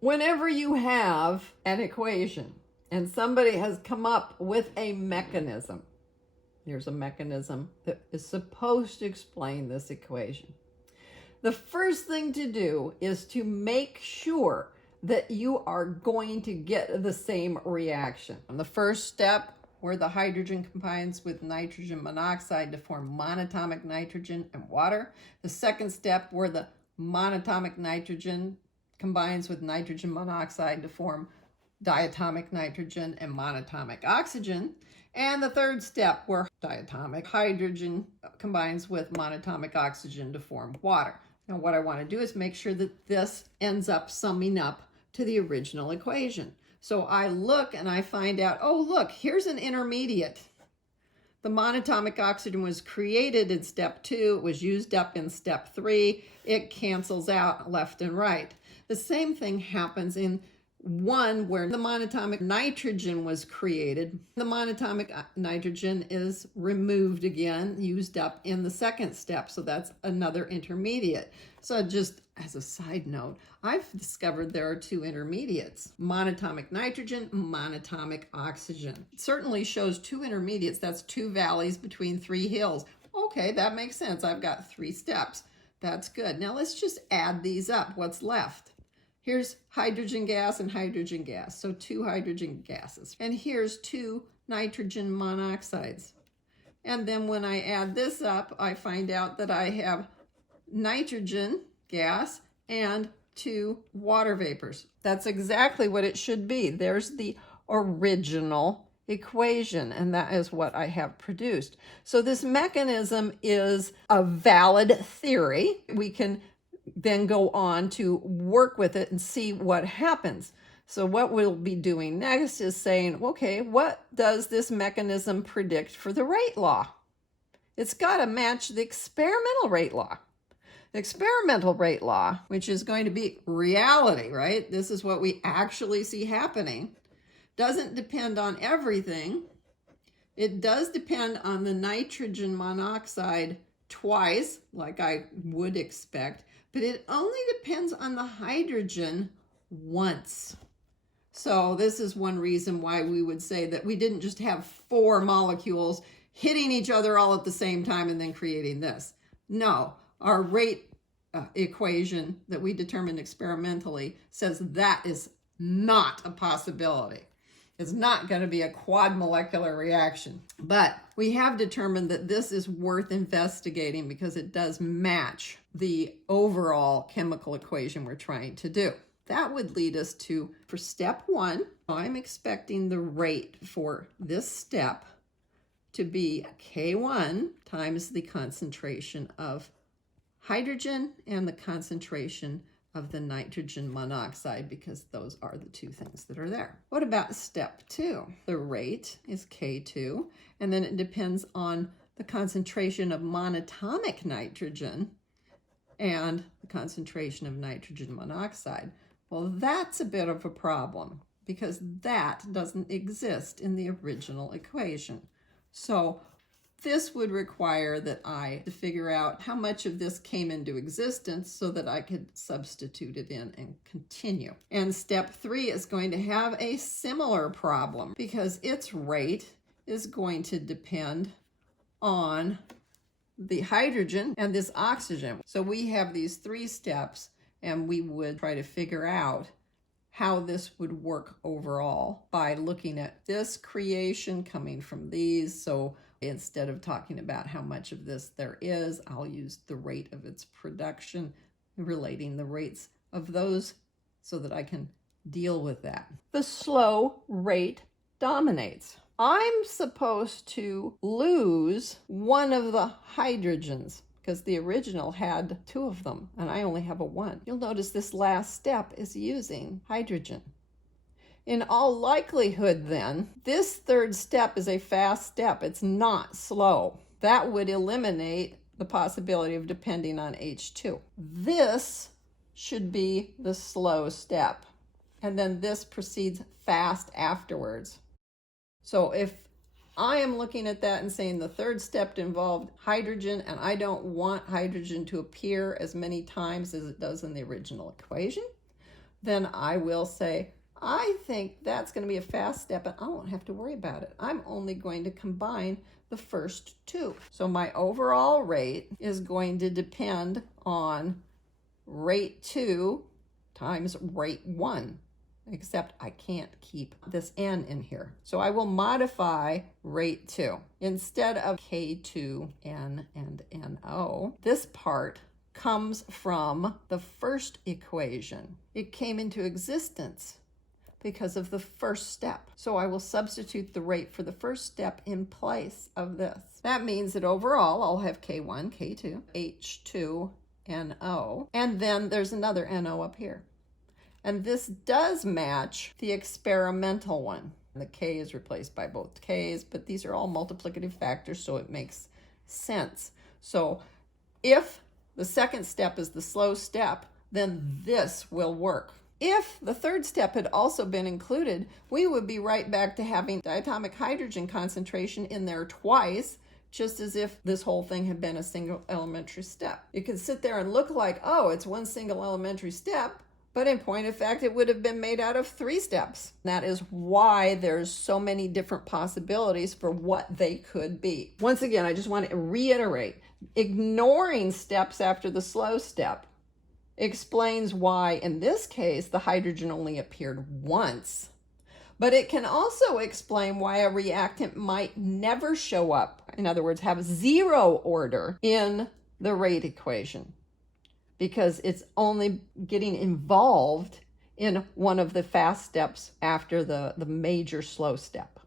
Whenever you have an equation and somebody has come up with a mechanism, here's a mechanism that is supposed to explain this equation. The first thing to do is to make sure that you are going to get the same reaction. And the first step, where the hydrogen combines with nitrogen monoxide to form monatomic nitrogen and water. The second step, where the monatomic nitrogen combines with nitrogen monoxide to form diatomic nitrogen and monatomic oxygen. And the third step, where diatomic hydrogen combines with monatomic oxygen to form water. Now what I want to do is make sure that this ends up summing up to the original equation. So I look and I find out, oh look, here's an intermediate. The monatomic oxygen was created in step 2, it was used up in step 3, it cancels out left and right. The same thing happens in 1, where the monatomic nitrogen was created. The monatomic nitrogen is removed again, used up in the second step. So that's another intermediate. So just as a side note, I've discovered there are 2 intermediates, monatomic nitrogen, monatomic oxygen. It certainly shows 2 intermediates. That's 2 valleys between 3 hills. Okay, that makes sense. I've got 3 steps. That's good. Now let's just add these up. What's left? Here's hydrogen gas and hydrogen gas, so 2 hydrogen gases. And here's 2 nitrogen monoxides. And then when I add this up, I find out that I have nitrogen gas and 2 water vapors. That's exactly what it should be. There's the original equation, and that is what I have produced. So this mechanism is a valid theory. We can then go on to work with it and see what happens. So what we'll be doing next is saying, okay, what does this mechanism predict for the rate law? It's got to match the experimental rate law. The experimental rate law, which is going to be reality, right? This is what we actually see happening, doesn't depend on everything. It does depend on the nitrogen monoxide twice, like I would expect, but it only depends on the hydrogen once. So this is one reason why we would say that we didn't just have 4 molecules hitting each other all at the same time and then creating this. No, our rate equation that we determined experimentally says that is not a possibility. It's not going to be a quad molecular reaction. But we have determined that this is worth investigating because it does match the overall chemical equation we're trying to do. That would lead us to, for step 1, I'm expecting the rate for this step to be K1 times the concentration of hydrogen and the concentration of the nitrogen monoxide, because those are the 2 things that are there. What about step 2? The rate is K2, and then it depends on the concentration of monatomic nitrogen and the concentration of nitrogen monoxide. Well, that's a bit of a problem because that doesn't exist in the original equation. So this would require that I figure out how much of this came into existence so that I could substitute it in and continue. And step 3 is going to have a similar problem because its rate is going to depend on the hydrogen and this oxygen. So we have these 3 steps, and we would try to figure out how this would work overall by looking at this creation coming from these. So instead of talking about how much of this there is, I'll use the rate of its production, relating the rates of those so that I can deal with that. The slow rate dominates. I'm supposed to lose one of the hydrogens because the original had 2 of them and I only have a 1. You'll notice this last step is using hydrogen. In all likelihood then, this 3rd step is a fast step. It's not slow. That would eliminate the possibility of depending on H2. This should be the slow step. And then this proceeds fast afterwards. So if I am looking at that and saying the 3rd step involved hydrogen and I don't want hydrogen to appear as many times as it does in the original equation, then I will say, I think that's going to be a fast step and I won't have to worry about it. I'm only going to combine the first two. So my overall rate is going to depend on rate 2 times rate 1, except I can't keep this n in here. So I will modify rate 2. Instead of K2, N, and NO, this part comes from the first equation. It came into existence because of the first step. So I will substitute the rate for the first step in place of this. That means that overall I'll have K1, K2, H2, NO, and then there's another NO up here. And this does match the experimental one. The K is replaced by both Ks, but these are all multiplicative factors, so it makes sense. So if the second step is the slow step, then this will work. If the third step had also been included, we would be right back to having diatomic hydrogen concentration in there twice, just as if this whole thing had been a single elementary step. It could sit there and look like, oh, it's one single elementary step, but in point of fact, it would have been made out of 3 steps. That is why there's so many different possibilities for what they could be. Once again, I just want to reiterate, ignoring steps after the slow step explains why, in this case, the hydrogen only appeared once. But it can also explain why a reactant might never show up. In other words, have 0 order in the rate equation, because it's only getting involved in one of the fast steps after the major slow step.